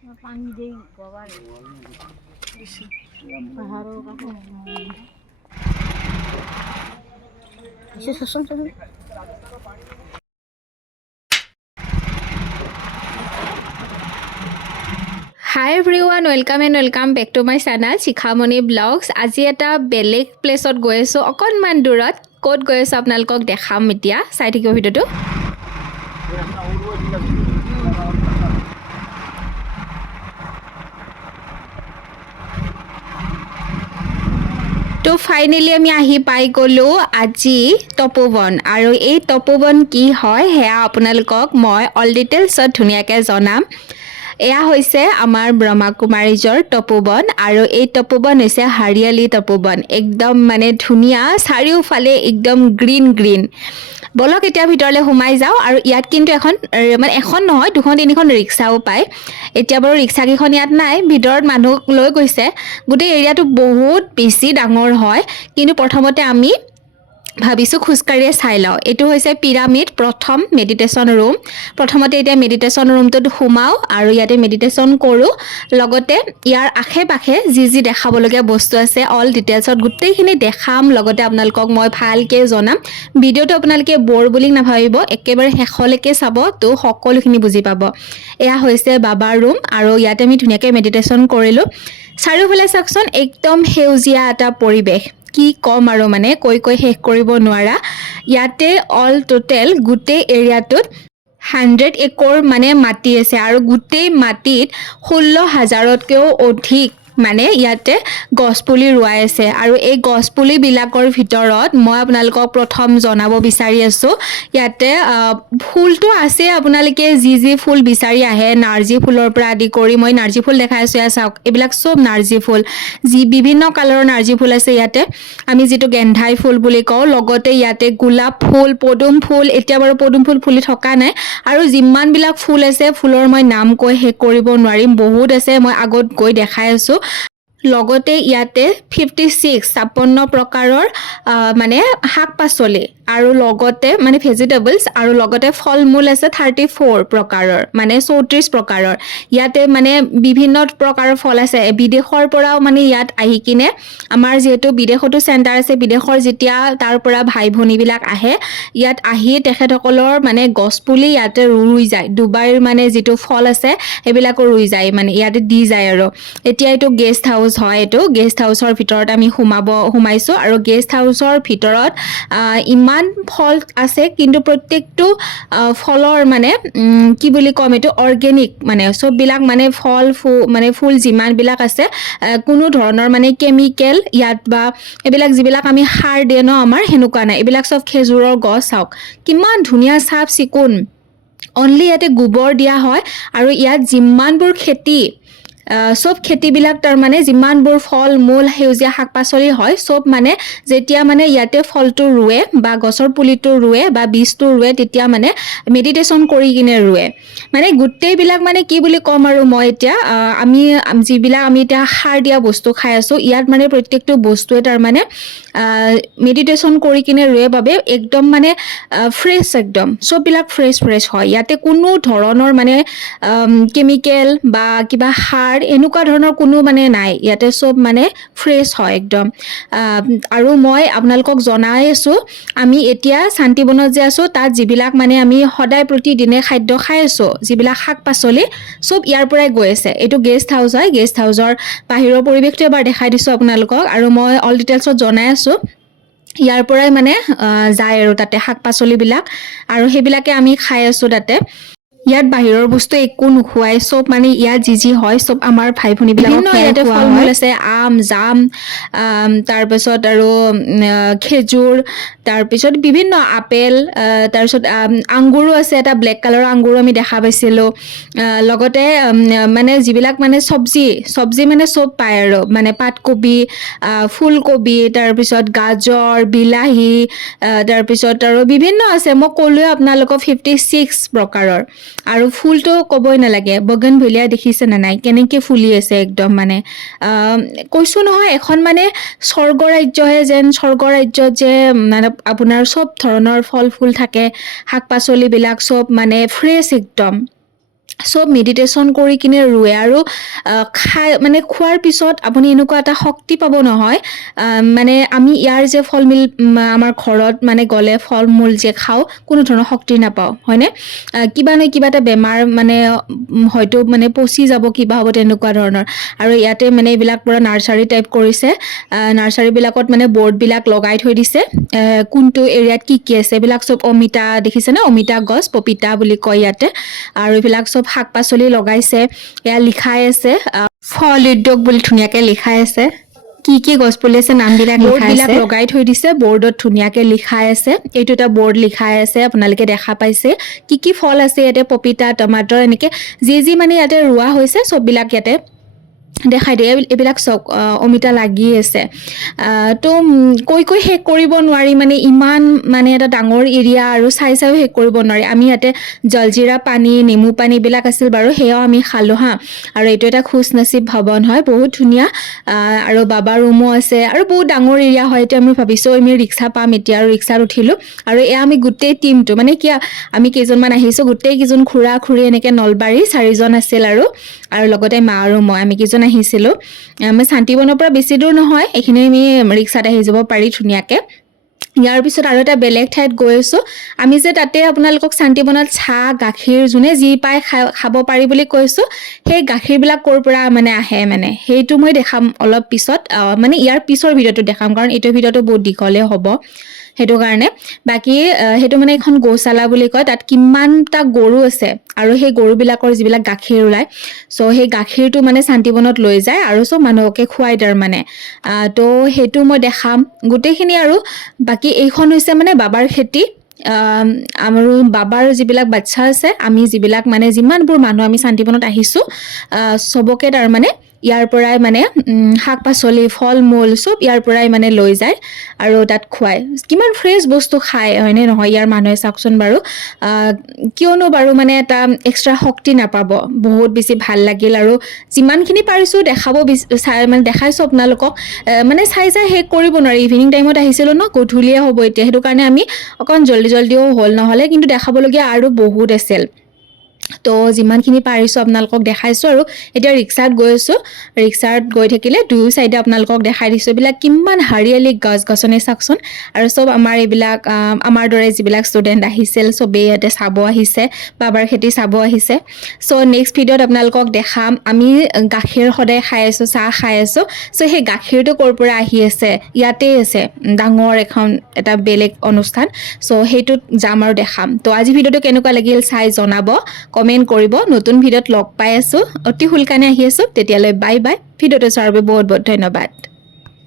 পানী দেই গবাৰ পাহাৰৰ কাষত চচোন hi everyone welcome back to my channel Shikhamani blogs. আজি এটা বেলেগ প্লেচত গৈ আছোঁ, অকণমান দূৰত। ক'ত গৈ আছোঁ আপোনালোকক দেখাম, এতিয়া চাই থাকিব ভিডিঅ'টো। তো ফাইনেলি আমি আহি পাই গ'লোঁ আজি তপোবন। আৰু এই তপোবন কি হয় সেয়া আপোনালোকক মই অল ডিটেইলছত ধুনীয়াকৈ জনাম। এয়া হৈছে আমাৰ ব্ৰহ্মাকুমাৰীজৰ তপোবন, আৰু এই তপোবন হৈছে হাৰিয়ালি তপোবন। একদম মানে ধুনীয়া, চাৰিওফালে একদম গ্ৰীণ। বলক এতিয়া ভিতৰলৈ সোমাই যাওঁ। আৰু ইয়াত কিন্তু এখন নহয়, দুখন তিনিখন ৰিক্সাও পায়। এতিয়া বাৰু ৰিক্সাকেইখন ইয়াত নাই, ভিতৰত মানুহ লৈ গৈছে। গোটেই এৰিয়াটো বহুত বেছি ডাঙৰ হয়, কিন্তু প্ৰথমতে আমি ভাবিছোঁ খোজকাঢ়িয়ে চাই লওঁ। এইটো হৈছে পিৰামিড, প্ৰথম মেডিটেশ্যন ৰুম। প্ৰথমতে এতিয়া মেডিটেশ্যন ৰুমটোত সোমাওঁ আৰু ইয়াতে মেডিটেশ্যন কৰোঁ। লগতে ইয়াৰ আশে পাশে যি দেখাবলগীয়া বস্তু আছে অল ডিটেইলছত গোটেইখিনি দেখাম। লগতে আপোনালোকক মই ভালকৈ জনাম। ভিডিঅ'টো আপোনালোকে ব'ৰ বুলি নাভাবিব, একেবাৰে শেষলৈকে চাব, তো সকলোখিনি বুজি পাব। এয়া হৈছে বাবাৰ ৰুম, আৰু ইয়াতে আমি ধুনীয়াকৈ মেডিটেশ্যন কৰিলোঁ। চাৰিওফালে চাওকচোন, একদম সেউজীয়া এটা পৰিৱেশ। কি ক'ম আৰু, মানে কৈ শেষ কৰিব নোৱাৰা। ইয়াতে অল টোটেল গোটেই এৰিয়াটোত 100 একৰ মানে মাটি আছে, আৰু গোটেই মাটিত 16,000তকৈও অধিক মানে ইয়াতে গছপুলি ৰোৱাই আছে। আৰু এই গছপুলিবিলাকৰ ভিতৰত মই আপোনালোকক প্ৰথম জনাব বিচাৰি আছোঁ, ইয়াতে ফুলটো আছে। আপোনালোকে যি ফুল বিচাৰি আহে, নাৰ্জী ফুলৰ পৰা আদি কৰি, মই নাৰ্জী ফুল দেখাই আছোঁ, এয়া চাওক, এইবিলাক চব নাৰ্জী ফুল। বিভিন্ন কালাৰৰ নাৰ্জী ফুল আছে ইয়াতে, আমি যিটো গেন্ধাই ফুল বুলি কওঁ। লগতে ইয়াতে গোলাপ ফুল, পদুম ফুল, এতিয়া বাৰু পদুম ফুল ফুলি থকা নাই। আৰু যিমানবিলাক ফুল আছে, ফুলৰ মই নাম কৈ শেষ কৰিব নোৱাৰিম, বহুত আছে, মই আগত গৈ দেখাই আছোঁ। লগতে ইয়াতে 56 প্ৰকাৰৰ মানে শাক পাচলি, আৰু লগতে মানে ভেজিটেবলছ, আৰু লগতে ফল মূল আছে 34 প্ৰকাৰৰ, মানে 34 প্ৰকাৰৰ। ইয়াতে মানে বিভিন্ন প্ৰকাৰৰ ফল আছে। বিদেশৰ পৰাও মানে ইয়াত আহি কিনে, আমাৰ যিহেতু বিদেশতো চেণ্টাৰ আছে, বিদেশৰ যেতিয়া তাৰ পৰা ভাই ভনীবিলাক আহে, ইয়াত আহি তেখেতসকলৰ মানে গছপুলি ইয়াতে ৰুই যায়। ডুবাইৰ মানে যিটো ফল আছে সেইবিলাকো ৰুই যায়, মানে ইয়াতে দি যায়। আৰু এতিয়া এইটো গেষ্ট হাউচ হয়, এইটো গেষ্ট হাউচৰ ভিতৰত আমি সোমাইছোঁ। আৰু গেষ্ট হাউচৰ ভিতৰত ইমান ফল আছে, কিন্তু প্ৰত্যেকটো ফলৰ মানে কি বুলি ক'ম, এইটো অৰ্গেনিক, মানে চববিলাক মানে ফুল যিমানবিলাক আছে, কোনো ধৰণৰ মানে কেমিকেল ইয়াত বা এইবিলাক যিবিলাক আমি সাৰ দিয়ে ন আমাৰ, সেনেকুৱা নাই। এইবিলাক চব খেজুৰৰ গছ, চাওক কিমান ধুনীয়া চাফ চিকুণ। অনলি ইয়াতে গোবৰ দিয়া হয়। আৰু ইয়াত যিমানবোৰ খেতি, চব খেতিবিলাক তাৰমানে যিমানবোৰ ফল মূল সেউজীয়া শাক পাচলি হয়, চব মানে যেতিয়া মানে ইয়াতে ফলটো ৰুৱে বা গছৰ পুলিটো ৰুৱে বা বীজটো ৰুৱে, তেতিয়া মানে মেডিটেশ্যন কৰি কিনে ৰুৱে। মানে গোটেইবিলাক মানে কি বুলি ক'ম, আৰু মই এতিয়া যিবিলাক আমি এতিয়া সাৰ দিয়া বস্তু খাই আছোঁ, ইয়াত মানে প্ৰত্যেকটো বস্তুৱে তাৰমানে মেডিটেশ্যন কৰি কিনে ৰুৱে বাবে একদম মানে ফ্ৰেছ, একদম চববিলাক ফ্ৰেছ হয়। ইয়াতে কোনো ধৰণৰ মানে কেমিকেল বা কিবা সাৰ এনেকুৱা ধৰণৰ কোনো মানে নাই। ইয়াতে চব মানে ফ্ৰেছ হয় একদম। আৰু মই আপোনালোকক জনাই আছোঁ, আমি এতিয়া শান্তিবনত যে আছোঁ, তাত যিবিলাক মানে আমি সদায় প্ৰতিদিনে খাদ্য খাই আছোঁ, যিবিলাক শাক পাচলি, চব ইয়াৰ পৰাই গৈ আছে। এইটো গেষ্ট হাউচ হয়। গেষ্ট হাউচৰ বাহিৰৰ পৰিৱেশটো এবাৰ দেখাই দিছোঁ আপোনালোকক, আৰু মই অল ডিটেইলছত জনাই আছোঁ। ইয়াৰ পৰাই মানে যায় আৰু তাতে শাক পাচলিবিলাক, আৰু সেইবিলাকে আমি খাই আছোঁ তাতে। ইয়াত বাহিৰৰ বস্তু একো নোখোৱাই, চব মানে ইয়াত যি হয় চব আমাৰ ভাই ভনীবিলাকক ইয়াতে ফল মূল আছে, আম, জাম, তাৰপিছত আৰু খেজুৰ, তাৰপিছত বিভিন্ন আপেল, তাৰপিছত আঙুৰো আছে, এটা ব্লেক কালাৰৰ আঙুৰো আমি দেখা পাইছিলোঁ। লগতে মানে যিবিলাক মানে চব্জি মানে চব পায়, আৰু মানে পাতকবি, ফুলকবি, তাৰপিছত গাজৰ, বিলাহী, তাৰপিছত আৰু বিভিন্ন আছে, মই ক'লোৱে আপোনালোকক 56 প্ৰকাৰৰ। আৰু ফুলটো ক'বই নালাগে, বগেনভেলিয়া দেখিছে নে নাই, কেনেকৈ ফুলি আছে একদম। মানে কৈছোঁ নহয়, এখন মানে স্বৰ্গ ৰাজ্যহে যেন, স্বৰ্গ ৰাজ্যত যে মানে আপোনাৰ চব ধৰণৰ ফল ফুল থাকে, শাক পাচলিবিলাক চব মানে ফ্ৰেছ একদম। চব মেডিটেশ্যন কৰি কিনে ৰুৱে আৰু খাই মানে খোৱাৰ পিছত আপুনি এনেকুৱা এটা শক্তি পাব নহয় মানে আমি ইয়াৰ যে ফল মূল আমাৰ ঘৰত মানে গ'লে ফল মূল যে খাওঁ কোনো ধৰণৰ শক্তি নাপাওঁ হয়নে কিবা নহয় কিবা এটা বেমাৰ মানে হয়তো মানে পচি যাব কিবা হ'ব তেনেকুৱা ধৰণৰ আৰু ইয়াতে মানে এইবিলাক পুৰা নাৰ্চাৰী টাইপ কৰিছে নাৰ্চাৰীবিলাকত মানে বৰ্ডবিলাক লগাই থৈ দিছে কোনটো এৰিয়াত কি আছে এইবিলাক চব অমিতা দেখিছে নে অমিতা গছ পপিতা বুলি কয় ইয়াতে আৰু এইবিলাক চব শাক পাচলি লগাইছে এয়া লিখাই আছে ফল উদ্যোগ বুলি ধুনীয়াকে লিখাই আছে কি গছ পুলি আছে নামবিলাক বৰ্ডবিলাক লগাই থৈ দিছে বৰ্ডত ধুনীয়াকে লিখাই আছে এইটো এটা বৰ্ড লিখাই আছে আপোনালোকে দেখা পাইছে কি ফল আছে ইয়াতে পপিতা টমাটৰ এনেকে যি মানে ইয়াতে ৰোৱা হৈছে চববিলাক ইয়াতে দেখাই দিয়ে এইবিলাক চব অমিতা লাগি আছে তো কৈ শেষ কৰিব নোৱাৰি মানে ইমান মানে এটা ডাঙৰ এৰিয়া আৰু চাই শেষ কৰিব নোৱাৰি আমি ইয়াতে জলজিৰা পানী নেমু পানী এইবিলাক আছিল বাৰু সেয়াও আমি খালোঁ হা আৰু এইটো এটা খুচ নচিব ভৱন হয় বহুত ধুনীয়া আৰু বাবা ৰুমো আছে আৰু বহুত ডাঙৰ এৰিয়া হয় এতিয়া আমি ভাবিছোঁ আমি ৰিক্সা পাম এতিয়া আৰু ৰিক্সাত উঠিলোঁ আৰু এয়া আমি গোটেই টিমটো মানে কি আমি কেইজনমান আহিছোঁ গোটেই কেইজন খুৰা খুৰী এনেকৈ নলবাৰী 4জন আছিল আৰু লগতে মা আৰু মই আমি কেইজন আহিছিলোঁ আমি শান্তিবনৰ পৰা বেছি দূৰ নহয় এইখিনি আমি ৰিক্সাত আহি যাব পাৰি ধুনীয়াকৈ ইয়াৰ পিছত আৰু এটা বেলেগ ঠাইত গৈ আছোঁ আমি যে তাতে আপোনালোকক শান্তিবনত চাহ গাখীৰ যোনে যি পায় খাব পাৰি বুলি কৈছোঁ সেই গাখীৰবিলাক ক'ৰ পৰা মানে আহে মানে সেইটো মই দেখাম অলপ পিছত মানে ইয়াৰ পিছৰ ভিডিঅ'টো দেখাম কাৰণ এইটো ভিডিঅ'টো বহুত দীঘলে হ'ব সেইটো কাৰণে বাকী সেইটো মানে এখন গৌশালা বুলি কয় তাত কিমানটা গৰু আছে আৰু সেই গৰুবিলাকৰ যিবিলাক গাখীৰ ওলায় চ' সেই গাখীৰটো মানে শান্তিবনত লৈ যায় আৰু চব মানুহকে খুৱাই তাৰ মানে তো সেইটো মই দেখাম গোটেইখিনি আৰু বাকী এইখন হৈছে মানে বাবাৰ খেতি আৰু বাবাৰ যিবিলাক বাচ্ছা আছে আমি যিবিলাক মানে যিমানবোৰ মানুহ আমি শান্তিবনত আহিছোঁ চবকে তাৰমানে ইয়াৰ পৰাই মানে শাক পাচলি ফল মূল চব ইয়াৰ পৰাই মানে লৈ যায় আৰু তাত খুৱায় কিমান ফ্ৰেছ বস্তু খায় হয়নে নহয় ইয়াৰ মানুহে চাওকচোন বাৰু কিয়নো বাৰু মানে এটা এক্সট্ৰা শক্তি নাপাব বহুত বেছি ভাল লাগিল আৰু যিমানখিনি পাৰিছোঁ মানে দেখাইছোঁ আপোনালোকক মানে চাই শেষ কৰিব নোৱাৰি ইভিনিং টাইমত আহিছিলোঁ ন গধূলিয়ে হ'ব এতিয়া সেইটো কাৰণে আমি অকণ জল্দিও হ'ল নহ'লে কিন্তু দেখাবলগীয়া আৰু বহুত আছিল তো যিমানখিনি পাৰিছোঁ আপোনালোকক দেখাইছোঁ আৰু এতিয়া ৰিক্সাত গৈ আছোঁ ৰিক্সাত গৈ থাকিলে দুয়ো চাইডে আপোনালোকক দেখাই দিছোঁ এইবিলাক কিমান হাৰিয়ালি গছ গছনি চাওকচোন আৰু চব আমাৰ এইবিলাক আমাৰ দৰে যিবিলাক ষ্টুডেণ্ট আহিছিল চবেই ইয়াতে চাব আহিছে বাবাৰ খেতি চাব আহিছে চ' নেক্সট ভিডিঅ'ত আপোনালোকক দেখাম আমি গাখীৰ সদায় খাই আছোঁ চাহ খাই আছোঁ চ' সেই গাখীৰটো ক'ৰ পৰা আহি আছে ইয়াতেই আছে ডাঙৰ এটা বেলেগ অনুষ্ঠান চ' সেইটোত যাম আৰু দেখাম তো আজি ভিডিঅ'টো কেনেকুৱা লাগিল চাই জনাব কমেণ্ট কৰিব নতুন ভিডিঅ'ত লগ পাই আছোঁ অতি সোনকালে আহি আছোঁ তেতিয়ালৈ বাই ভিডিঅ'টো চোৱাৰ বাবে বহুত বহুত ধন্যবাদ